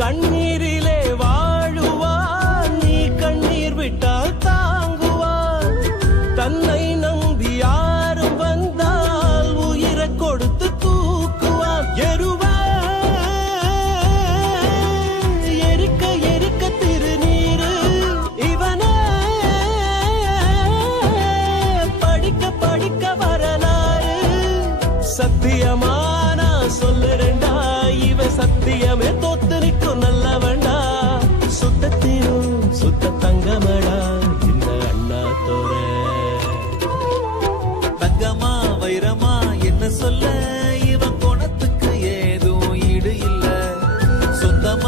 கண்ணீரிலே வாழுவான், நீ கண்ணீர் விட்டால் தாங்குவான். தன்னை நம்பி யாரும் வந்தால் உயிரை கொடுத்து தூக்குவான். எருவா எரிக்க எரிக்க திருநீரு இவனே, படிக்க படிக்க வரலாறு. சத்தியமானா சொல்லுறேன்டா, இவன் சத்தியமே தோத்து நிற்கும் நல்லவன்டா. சுத்தத்திலும் சுத்த தங்கமடா இந்த அண்ணா தோற. தங்கமா வைரமா என்ன சொல்ல, இவன் குணத்துக்கு ஏதும் ஈடு இல்ல. சொந்தமா